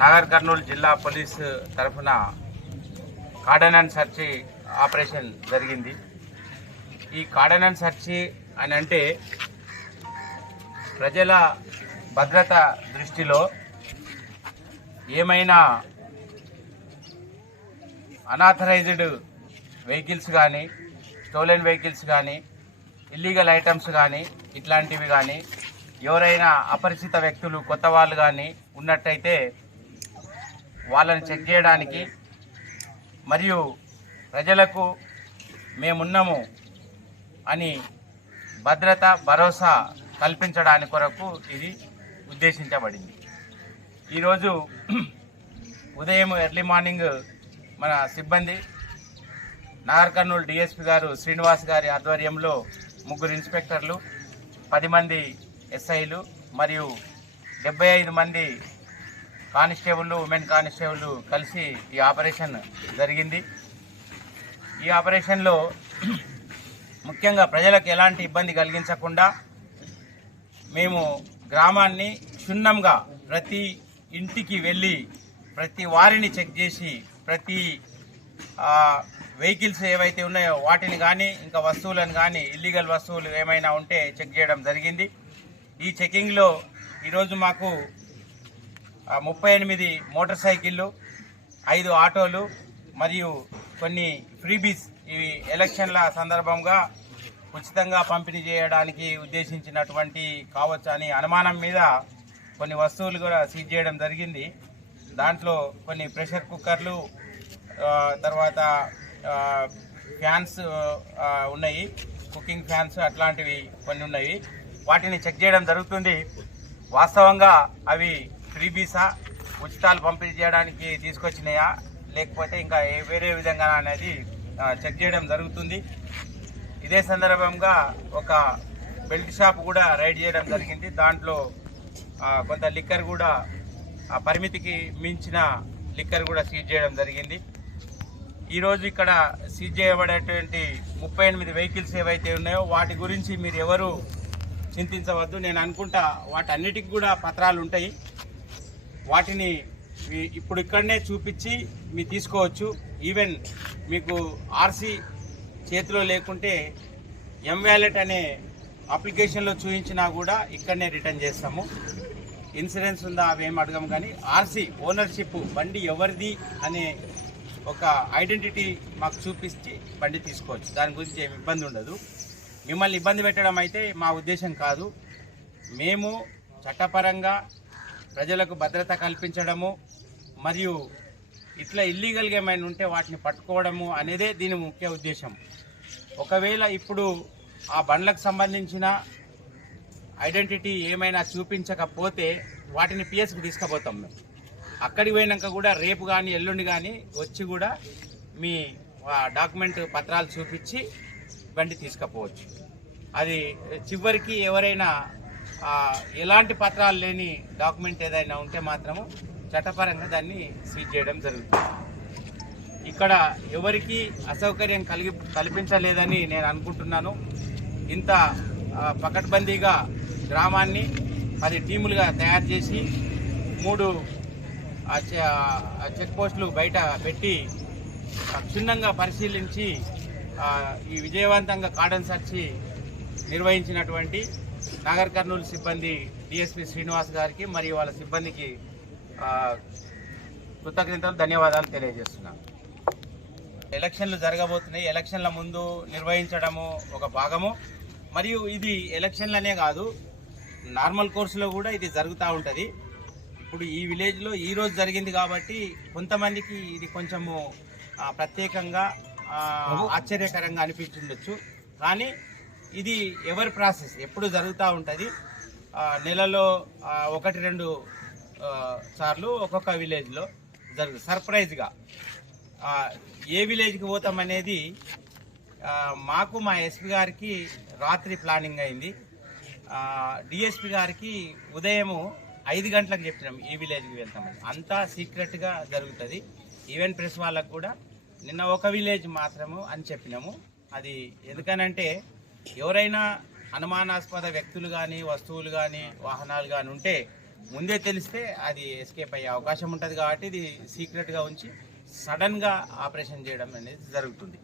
నాగర్ కర్నూలు జిల్లా పోలీస్ తరఫున cordon and search operation జరిగింది. ఈ కార్డన్ అండ్ సెర్చ్ అని అంటే ప్రజల భద్రత దృష్టిలో ఏమైనా అనాథరైజ్డ్ వెహికల్స్ కానీ, స్టోలెన్ వెహికల్స్ కానీ, ఇల్లీగల్ ఐటమ్స్ కానీ, ఇట్లాంటివి కానీ ఎవరైనా అపరిచిత వ్యక్తులు కొత్త వాళ్ళు కానీ ఉన్నట్టయితే వాళ్ళని చెక్ చేయడానికి మరియు ప్రజలకు మేమున్నాము అని భద్రత భరోసా కల్పించడానికి కొరకు ఇది ఉద్దేశించబడింది. ఈరోజు ఉదయం ఎర్లీ మార్నింగ్ మన సిబ్బంది నాగర్ కర్నూలు డిఎస్పీ గారు శ్రీనివాస్ గారి ఆధ్వర్యంలో 3 ఇన్స్పెక్టర్లు, 10 మంది ఎస్ఐలు మరియు 75 మంది కానిస్టేబుళ్ళు, ఉమెన్ కానిస్టేబుళ్ళు కలిసి ఈ ఆపరేషన్ జరిగింది. ఈ ఆపరేషన్లో ముఖ్యంగా ప్రజలకు ఎలాంటి ఇబ్బంది కలిగించకుండా మేము గ్రామాన్ని క్షుణ్ణంగా ప్రతి ఇంటికి వెళ్ళి ప్రతి వారిని చెక్ చేసి ప్రతి వెహికల్స్ ఏవైతే ఉన్నాయో వాటిని కానీ ఇంకా వస్తువులను కానీ ఇల్లీగల్ వస్తువులు ఏమైనా ఉంటే చెక్ చేయడం జరిగింది. ఈ చెకింగ్లో ఈరోజు మాకు 38 మోటార్ సైకిళ్ళు, 5 ఆటోలు మరియు కొన్ని ఫ్రీబీస్ ఇవి ఎలక్షన్ల సందర్భంగా ఉచితంగా పంపిణీ చేయడానికి ఉద్దేశించినటువంటి కావచ్చు అని అనుమానం మీద కొన్ని వస్తువులు కూడా సీజ్ చేయడం జరిగింది. దాంట్లో కొన్ని ప్రెషర్ కుక్కర్లు, తర్వాత ఫ్యాన్స్ ఉన్నాయి, కుకింగ్ ఫ్యాన్స్ అట్లాంటివి కొన్ని ఉన్నాయి. వాటిని చెక్ చేయడం జరుగుతుంది. వాస్తవంగా అవి ఫ్రీబీసా, ఉచితాలు పంపిణీ చేయడానికి తీసుకొచ్చినాయా లేకపోతే ఇంకా వేరే విధంగా అనేది చెక్ చేయడం జరుగుతుంది. ఇదే సందర్భంగా ఒక బెల్ట్ షాప్ కూడా రైడ్ చేయడం జరిగింది. దాంట్లో కొంత లిక్కర్ కూడా పరిమితికి మించిన లిక్కర్ కూడా సీజ్ చేయడం జరిగింది. ఈరోజు ఇక్కడ సీజ్ చేయబడేటువంటి 38 వెహికల్స్ ఏవైతే ఉన్నాయో వాటి గురించి మీరు ఎవరు చింతించవద్దు. నేను అనుకుంటా వాటన్నిటికి కూడా పత్రాలు ఉంటాయి. వాటిని ఇప్పుడు ఇక్కడనే చూపించి మీరు తీసుకోవచ్చు. ఈవెన్ మీకు ఆర్సీ చేతిలో లేకుంటే M-Wallet అనే అప్లికేషన్లో చూపించినా కూడా ఇక్కడనే రిటర్న్ చేస్తాము. ఇన్సూరెన్స్ ఉందా అవేం అడగము, కానీ ఆర్సీ ఓనర్షిప్ బండి ఎవరిది అనే ఒక ఐడెంటిటీ మాకు చూపించి బండి తీసుకోవచ్చు. దాని గురించి ఏమి ఇబ్బంది ఉండదు. మిమ్మల్ని ఇబ్బంది పెట్టడం అయితే మా ఉద్దేశం కాదు. మేము చట్టపరంగా ప్రజలకు భద్రత కల్పించడము మరియు ఇట్లా ఇల్లీగల్గా ఏమైనా ఉంటే వాటిని పట్టుకోవడము అనేదే దీని ముఖ్య ఉద్దేశం. ఒకవేళ ఇప్పుడు ఆ బండ్లకు సంబంధించిన ఐడెంటిటీ ఏమైనా చూపించకపోతే వాటిని పిఎస్కి తీసుకుపోతాం. మేము అక్కడికి పోయినాక కూడా రేపు కానీ ఎల్లుండి కానీ వచ్చి కూడా మీ డాక్యుమెంట్ పత్రాలు చూపించి బండి తీసుకుపోవచ్చు. అది చివరికి ఎవరైనా ఎలాంటి పత్రాలు లేని డాక్యుమెంట్ ఏదైనా ఉంటే మాత్రము చట్టపరంగా దాన్ని సీజ్ చేయడం జరుగుతుంది. ఇక్కడ ఎవరికి అసౌకర్యం కల్పించలేదని నేను అనుకుంటున్నాను. ఇంత పకడ్బందీగా గ్రామాన్ని 10 టీములుగా తయారు చేసి 3 చెక్ పోస్టులు బయట పెట్టి క్షుణ్ణంగా పరిశీలించి ఈ విజయవంతంగా కార్డన్ సెర్చ్ నిర్వహించినటువంటి నాగర్ కర్నూలు సిబ్బంది డిఎస్పీ శ్రీనివాస్ గారికి మరియు వాళ్ళ సిబ్బందికి కృతజ్ఞతలు, ధన్యవాదాలు తెలియజేస్తున్నాను. ఎలక్షన్లు జరగబోతున్నాయి. ఎలక్షన్ల ముందు నిర్వహించడము ఒక భాగము, మరియు ఇది ఎలక్షన్లనే కాదు నార్మల్ కోర్సులో కూడా ఇది జరుగుతూ ఉంటుంది. ఇప్పుడు ఈ విలేజ్లో ఈరోజు జరిగింది కాబట్టి కొంతమందికి ఇది కొంచెము ప్రత్యేకంగా ఆశ్చర్యకరంగా అనిపించుండొచ్చు. కానీ ఇది ఎవరి ప్రాసెస్ ఎప్పుడు జరుగుతూ ఉంటుంది. నెలలో 1-2 సార్లు ఒక్కొక్క విలేజ్లో జరుగుతుంది. సర్ప్రైజ్గా ఏ విలేజ్కి పోతామనేది మాకు మా ఎస్పీ గారికి రాత్రి ప్లానింగ్ అయింది. డిఎస్పీ గారికి ఉదయము 5 గంటలకు చెప్పినాం ఈ విలేజ్కి వెళ్తామని. అంతా సీక్రెట్గా జరుగుతుంది. ఈవెన్ ప్రెస్ వాళ్ళకు కూడా నిన్న ఒక విలేజ్ మాత్రము అని చెప్పినాము. అది ఎందుకనంటే ఎవరైనా అనుమానాస్పద వ్యక్తులు కానీ, వస్తువులు కానీ, వాహనాలు కానీ ఉంటే ముందే తెలిస్తే అది ఎస్కేప్ అయ్యే అవకాశం ఉంటుంది. కాబట్టి ఇది సీక్రెట్గా ఉంచి సడన్గా ఆపరేషన్ చేయడం అనేది జరుగుతుంది.